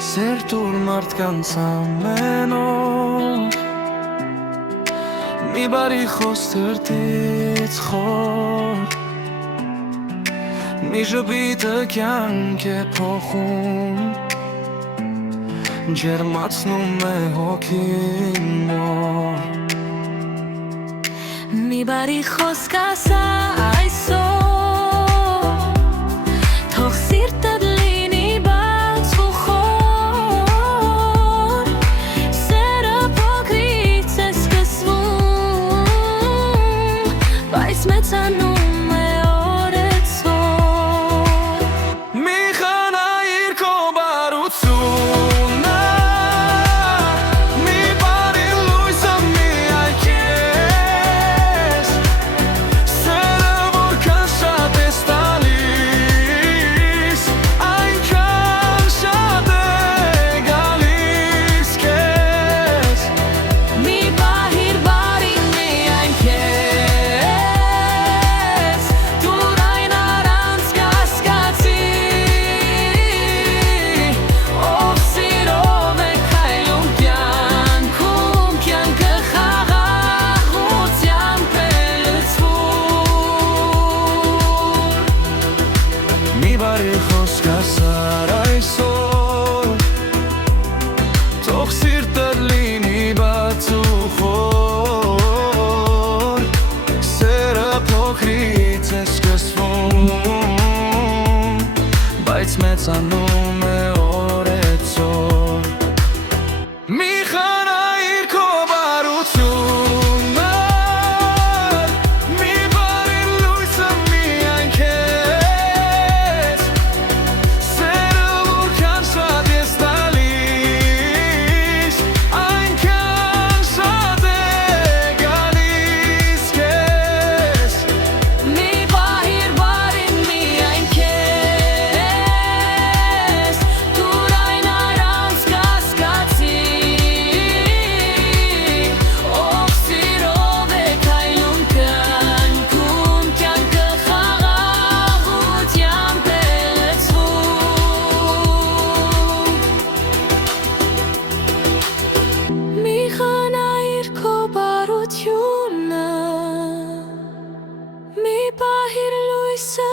Սեր տուր մարդկանց ամեն օր Մի բարի խոստրտից խոր Մի ժպիտը կյանք է փոխում Ջերմացնում է հոգին մոր Մի բարի խոսք ասա այսօր Թող սիրտդ լինի բաց ու խոր Սերը փոքրից է սկսվում Բայց մեծանում է օրեցօր Մի խնայիր քո բարությունը Մի բարի լույսը միայն քեզ Սերը որքան շատ ես տալիս Այնքան շատ է գալիս քեզ Մի պահիր բարին միայն քեզ Դուր այն առանց կասկածի Ով սիրով է քայլում կյանքում Կյանքը խաղաղությամբ է լցվում Մի բարի խոսք ասար այսօր Թող սիրտդ լինի բաց ու խոր Սերը փոքրից է սկսվում Բայց մեծանում է օրեցօր Մի խնայիր քո բարությունը Մի բարի լույսը միայն քեզ Սերը որքան շատ ես տալիս Այնքան շատ է գալիս քեզ Մի պահիր բարին միայն քեզ Դուր այն առանց կասկածի Ով սիրով է քայլում կյանքում Կյանքը խաղաղությամբ է լցվում Մի խնայիր քո բարությունը Մի պահիր լույսը